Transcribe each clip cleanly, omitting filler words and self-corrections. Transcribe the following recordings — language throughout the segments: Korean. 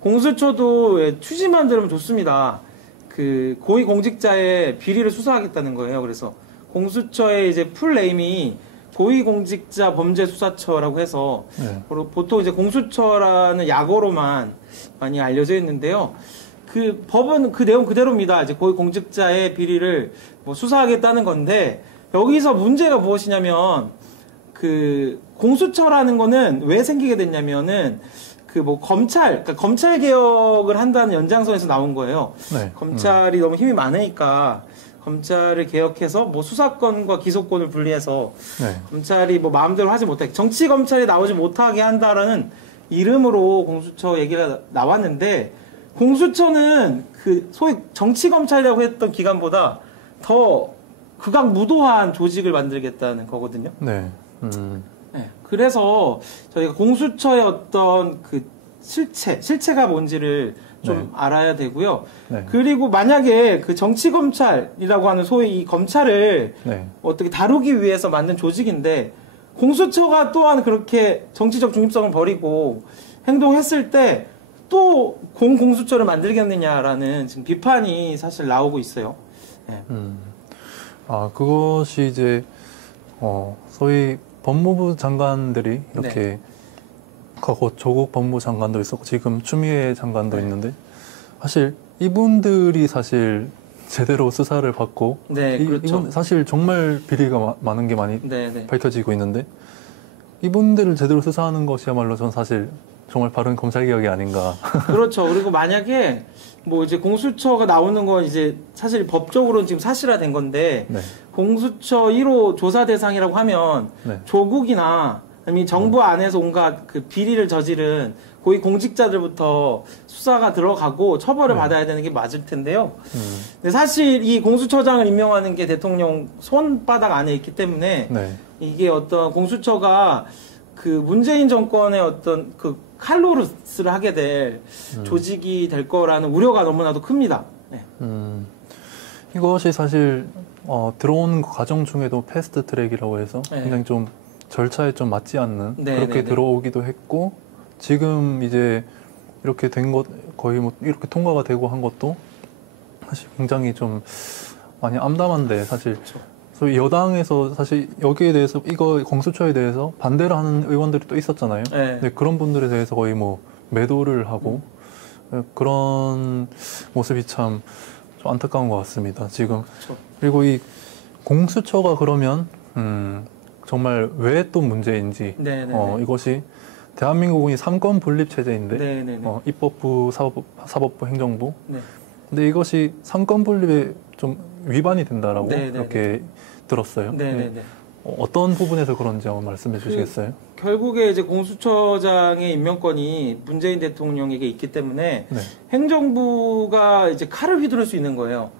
공수처도 취지만 들으면 좋습니다. 그 고위공직자의 비리를 수사하겠다는 거예요. 그래서 공수처의 이제 풀네임이 고위공직자 범죄수사처라고 해서 보통 이제 공수처라는 약어로만 많이 알려져 있는데요. 그 법은 그 내용 그대로입니다. 이제 고위공직자의 비리를 뭐 수사하겠다는 건데 여기서 문제가 무엇이냐면 그 공수처라는 거는 왜 생기게 됐냐면은 그 뭐 그러니까 검찰 개혁을 한다는 연장선에서 나온 거예요. 검찰이 너무 힘이 많으니까 검찰을 개혁해서 뭐 수사권과 기소권을 분리해서 검찰이 뭐 마음대로 하지 못하게 정치 검찰이 나오지 못하게 한다라는 이름으로 공수처 얘기가 나왔는데 공수처는 그 소위 정치 검찰이라고 했던 기관보다 더 극악무도한 조직을 만들겠다는 거거든요. 그래서 저희가 공수처의 어떤 그 실체가 뭔지를 좀 알아야 되고요. 그리고 만약에 그 정치검찰이라고 하는 소위 이 검찰을 어떻게 다루기 위해서 만든 조직인데 공수처가 또한 그렇게 정치적 중립성을 버리고 행동했을 때 또 공수처를 만들겠느냐라는 지금 비판이 사실 나오고 있어요. 아, 그것이 이제 소위 법무부 장관들이 이렇게 과거 조국 법무부 장관도 있었고 지금 추미애 장관도 있는데 사실 이분들이 사실 제대로 수사를 받고 이분 사실 정말 비리가 많은 게 많이 밝혀지고 있는데 이분들을 제대로 수사하는 것이야말로 전 사실 정말 바른 검찰개혁이 아닌가. 그렇죠. 그리고 만약에 뭐 이제 공수처가 나오는 건 이제 사실 법적으로는 지금 사실화된 건데 공수처 1호 조사 대상이라고 하면 조국이나 아니면 정부 안에서 온갖 그 비리를 저지른 고위 공직자들부터 수사가 들어가고 처벌을 받아야 되는 게 맞을 텐데요. 근데 사실 이 공수처장을 임명하는 게 대통령 손바닥 안에 있기 때문에 이게 어떤 공수처가 그 문재인 정권의 어떤 그 칼로르스를 하게 될 조직이 될 거라는 우려가 너무나도 큽니다. 이것이 사실 들어오는 과정 중에도 패스트 트랙이라고 해서 굉장히 좀 절차에 좀 맞지 않는 그렇게 들어오기도 했고 지금 이제 이렇게 된 것 거의 뭐 이렇게 통과가 되고 한 것도 사실 굉장히 좀 많이 암담한데 사실 소위 여당에서 사실 여기에 대해서 이거 공수처에 대해서 반대를 하는 의원들이 또 있었잖아요. 근데 그런 분들에 대해서 거의 뭐 매도를 하고 그런 모습이 참 좀 안타까운 것 같습니다. 지금 그리고 이 공수처가 그러면 정말 왜 또 문제인지 이것이 대한민국이 삼권 분립 체제인데 입법부, 사법부, 행정부 근데 이것이 삼권 분립에 좀 위반이 된다라고 이렇게 들었어요. 어떤 부분에서 그런지 한번 말씀해 주시겠어요? 결국에 이제 공수처장의 임명권이 문재인 대통령에게 있기 때문에 행정부가 이제 칼을 휘두를 수 있는 거예요.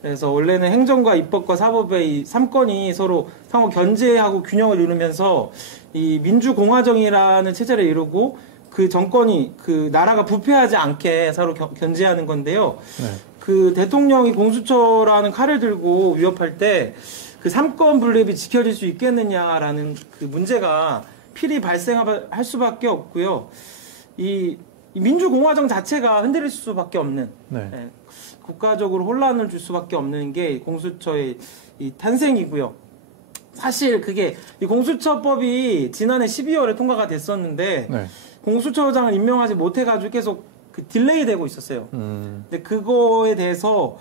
그래서 원래는 행정과 입법과 사법의 이 3권이 서로 상호 견제하고 균형을 이루면서 이 민주공화정이라는 체제를 이루고 그 정권이 그 나라가 부패하지 않게 서로 견제하는 건데요. 그 대통령이 공수처라는 칼을 들고 위협할 때 그 3권 분립이 지켜질 수 있겠느냐라는 그 문제가 필히 발생할 수밖에 없고요. 이 민주공화정 자체가 흔들릴 수밖에 없는 국가적으로 혼란을 줄 수밖에 없는 게 공수처의 이 탄생이고요. 사실 그게 이 공수처법이 지난해 12월에 통과가 됐었는데 공수처장을 임명하지 못해가지고 계속 그 딜레이 되고 있었어요. 근데 그거에 대해서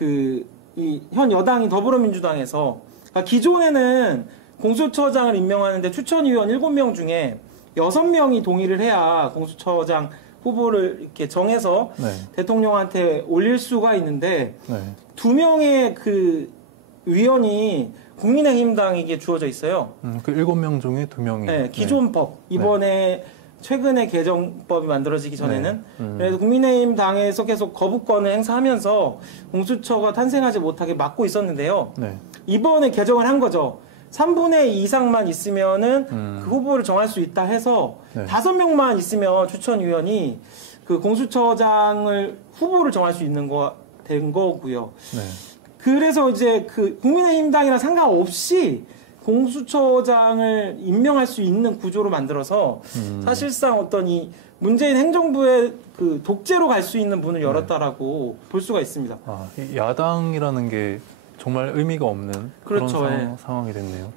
이 현 여당이 더불어민주당에서 그러니까 기존에는 공수처장을 임명하는데 추천위원 7명 중에 6명이 동의를 해야 공수처장 후보를 이렇게 정해서 대통령한테 올릴 수가 있는데 2명의 그 위원이 국민의힘당에게 주어져 있어요. 그 7명 중에 2명이. 기존 법. 이번에 최근에 개정법이 만들어지기 전에는 그래서 국민의힘 당에서 계속 거부권을 행사하면서 공수처가 탄생하지 못하게 막고 있었는데요. 이번에 개정을 한 거죠. 3분의 2 이상만 있으면은 그 후보를 정할 수 있다 해서 5명만 있으면 추천위원이 그 공수처장을 후보를 정할 수 있는 된 거고요. 그래서 이제 그 국민의힘 당이랑 상관없이 공수처장을 임명할 수 있는 구조로 만들어서 사실상 어떤 이 문재인 행정부의 그 독재로 갈 수 있는 문을 열었다라고 볼 수가 있습니다. 아, 야당이라는 게 정말 의미가 없는 그렇죠. 그런 상황이 됐네요.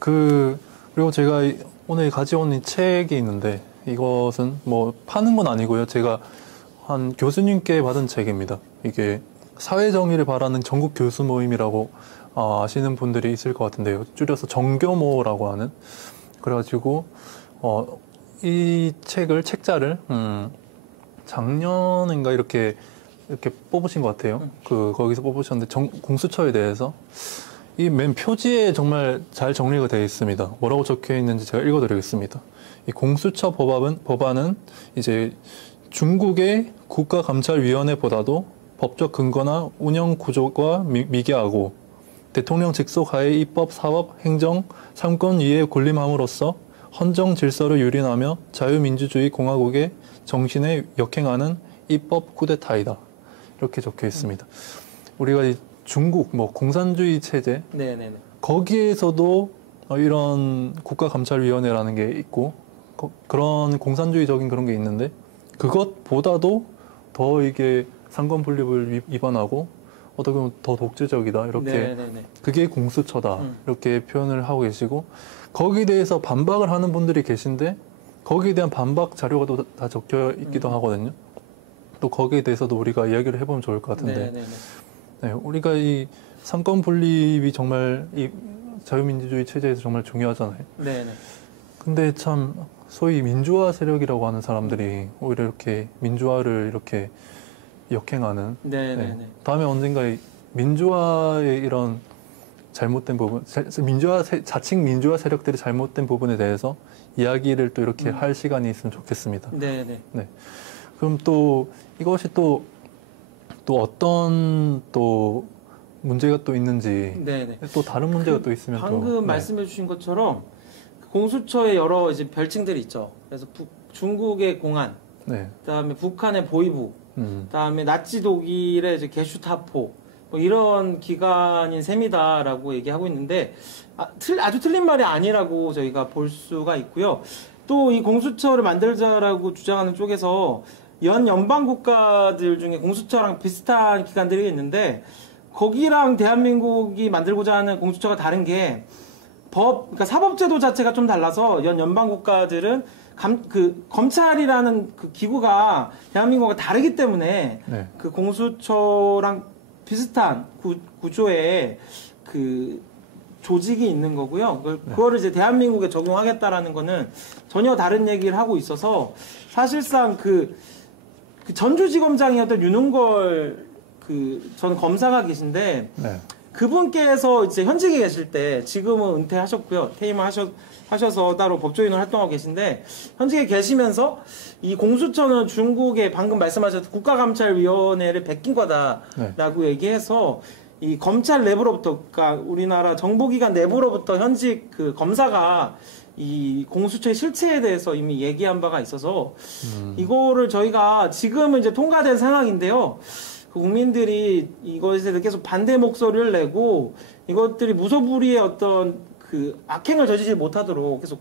그리고 제가 오늘 가져온 이 책이 있는데 이것은 뭐 파는 건 아니고요. 제가 한 교수님께 받은 책입니다. 이게 사회정의를 바라는 전국 교수 모임이라고 아시는 분들이 있을 것 같은데요. 줄여서 정교모라고 하는. 그래가지고 이 책자를 작년인가 이렇게 뽑으신 것 같아요. 거기서 뽑으셨는데 공수처에 대해서 이 맨 표지에 정말 잘 정리가 되어 있습니다. 뭐라고 적혀 있는지 제가 읽어드리겠습니다. 이 공수처 법안은 이제 중국의 국가감찰위원회보다도 법적 근거나 운영 구조가 미개하고 대통령 직속 하에 입법, 사법, 행정, 삼권 위에 군림함으로써 헌정 질서를 유린하며 자유민주주의 공화국의 정신에 역행하는 입법 쿠데타이다. 이렇게 적혀 있습니다. 우리가 이 중국 공산주의 체제 네네네. 거기에서도 이런 국가감찰위원회라는 게 있고 그런 공산주의적인 그런 게 있는데 그것보다도 더 이게 상권분립을 위반하고 어떻게 보면 더 독재적이다 이렇게 네네네. 그게 공수처다 이렇게 표현을 하고 계시고 거기에 대해서 반박을 하는 분들이 계신데 거기에 대한 반박 자료가 또 다 적혀 있기도 하거든요. 또 거기에 대해서도 우리가 이야기를 해보면 좋을 것 같은데 네네네. 네, 우리가 이 상권 분립이 정말 이 자유민주주의 체제에서 정말 중요하잖아요. 네네. 근데 참 소위 민주화 세력이라고 하는 사람들이 오히려 이렇게 민주화를 이렇게 역행하는. 네네네. 네, 다음에 언젠가 민주화의 이런 잘못된 부분, 자칭 민주화 세력들이 잘못된 부분에 대해서 이야기를 또 이렇게 할 시간이 있으면 좋겠습니다. 네네. 네. 그럼 또 이것이 또 어떤 또 문제가 또 있는지 네네. 또 다른 문제가 또 있으면 방금 말씀해 주신 것처럼 공수처의 여러 이제 별칭들이 있죠. 그래서 중국의 공안, 그다음에 북한의 보위부, 그다음에 나치 독일의 이제 게슈타포 뭐 이런 기관인 셈이다라고 얘기하고 있는데 아주 틀린 말이 아니라고 저희가 볼 수가 있고요. 또 이 공수처를 만들자라고 주장하는 쪽에서 연방 국가들 중에 공수처랑 비슷한 기관들이 있는데 거기랑 대한민국이 만들고자 하는 공수처가 다른 게 그러니까 사법제도 자체가 좀 달라서 연방 국가들은 검찰이라는 그 기구가 대한민국과 다르기 때문에 그 공수처랑 비슷한 구조의 그 조직이 있는 거고요. 그거를 이제 대한민국에 적용하겠다라는 거는 전혀 다른 얘기를 하고 있어서 사실상 그 전주지검장이었던 윤은걸 전 검사가 계신데 그분께서 이제 현직에 계실 때 지금은 은퇴하셨고요. 퇴임을 하셔서 따로 법조인으로 활동하고 계신데 현직에 계시면서 이 공수처는 중국의 방금 말씀하셨던 국가감찰위원회를 베낀 거다라고 얘기해서 이 검찰 내부로부터 그러니까 우리나라 정보기관 내부로부터 현직 그 검사가 이 공수처의 실체에 대해서 이미 얘기한 바가 있어서 이거를 저희가 지금은 이제 통과된 상황인데요. 국민들이 이것에 계속 반대 목소리를 내고 이것들이 무소불위의 어떤 그 악행을 저지르지 못하도록 계속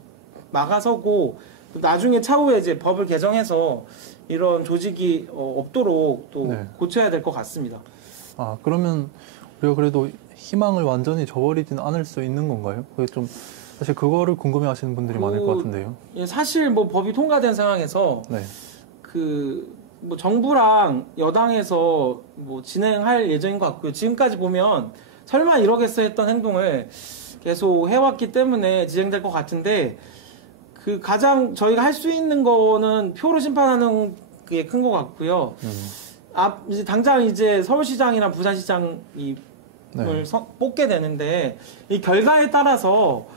막아서고 또 나중에 차후에 이제 법을 개정해서 이런 조직이 없도록 또 고쳐야 될 것 같습니다. 그러면 우리가 그래도 희망을 완전히 저버리지는 않을 수 있는 건가요? 그게 좀 사실 그거를 궁금해하시는 분들이 많을 것 같은데요. 예, 사실 뭐 법이 통과된 상황에서 뭐 정부랑 여당에서 뭐 진행할 예정인 것 같고요. 지금까지 보면 설마 이러겠어 했던 행동을 계속 해왔기 때문에 진행될 것 같은데 그 가장 저희가 할 수 있는 거는 표로 심판하는 게 큰 것 같고요. 이제 당장 이제 서울시장이나 부산시장이 뽑게 되는데 이 결과에 따라서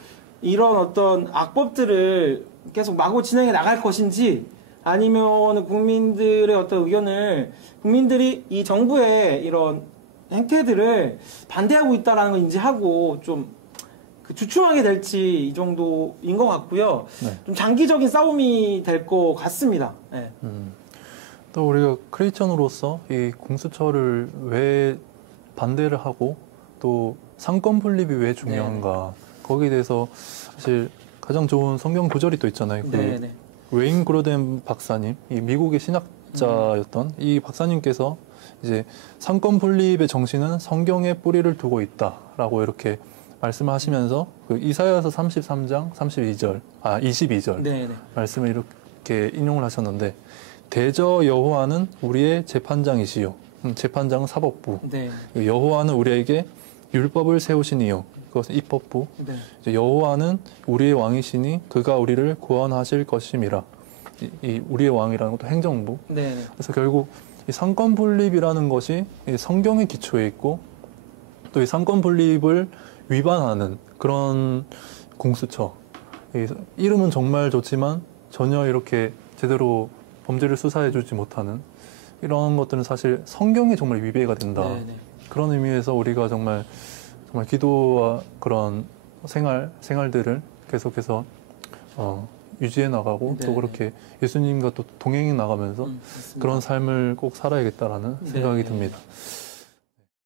이런 어떤 악법들을 계속 마구 진행해 나갈 것인지 아니면 국민들의 어떤 의견을 국민들이 이 정부의 이런 행태들을 반대하고 있다는 걸 인지하고 좀 주춤하게 될지 이 정도인 것 같고요. 좀 장기적인 싸움이 될 것 같습니다. 또 우리가 크리스천으로서 이 공수처를 왜 반대를 하고 또 상권 분립이 왜 중요한가 거기에 대해서 사실 가장 좋은 성경 구절이 또 있잖아요. 그 웨인 그로덴 박사님, 이 미국의 신학자였던 이 박사님께서 이제 상권 분립의 정신은 성경에 뿌리를 두고 있다라고 이렇게 말씀하시면서 그 이사야서 33장 22절 말씀을 이렇게 인용을 하셨는데 대저 여호와는 우리의 재판장이시요. 재판장은 사법부. 여호와는 우리에게 율법을 세우시니요. 그것은 입법부. 여호와는 우리의 왕이시니 그가 우리를 구원하실 것임이라. 이 우리의 왕이라는 것도 행정부. 그래서 결국 이 상권 분립이라는 것이 이 성경의 기초에 있고 또 이 상권 분립을 위반하는 그런 공수처. 이름은 정말 좋지만 전혀 이렇게 제대로 범죄를 수사해주지 못하는 이런 것들은 사실 성경에 정말 위배가 된다. 그런 의미에서 우리가 정말 기도와 그런 생활들을 계속해서 유지해 나가고 또 그렇게 예수님과 또 동행해 나가면서 그런 삶을 꼭 살아야겠다라는 생각이 듭니다.